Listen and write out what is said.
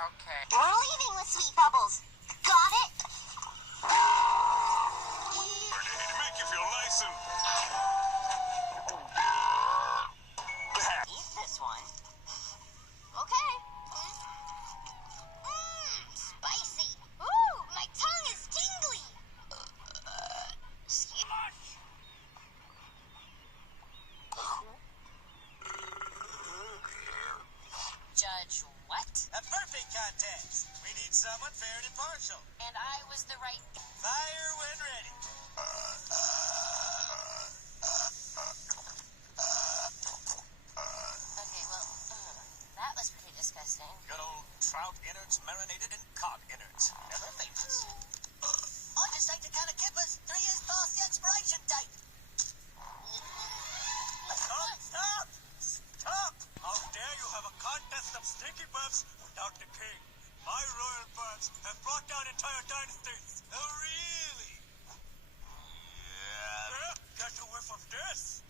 Okay. We're leaving with Sweet Bubbles. Got it? Make you feel nice and... Eat this one. Okay. Spicy. Ooh, my tongue is tingly. Judge what? A perfect contest. We need someone fair and impartial. And I was the right... Fire when ready. Okay, well, that was pretty disgusting. Good old trout innards marinated in cod innards. Never famous. I just ate a can of kippers 3 years past the expiration date. Stop! Stop! How dare you have a contest of stinky burps without the king? My royal burps have brought down entire dynasties. Oh, really? Yeah. Get a whiff of this.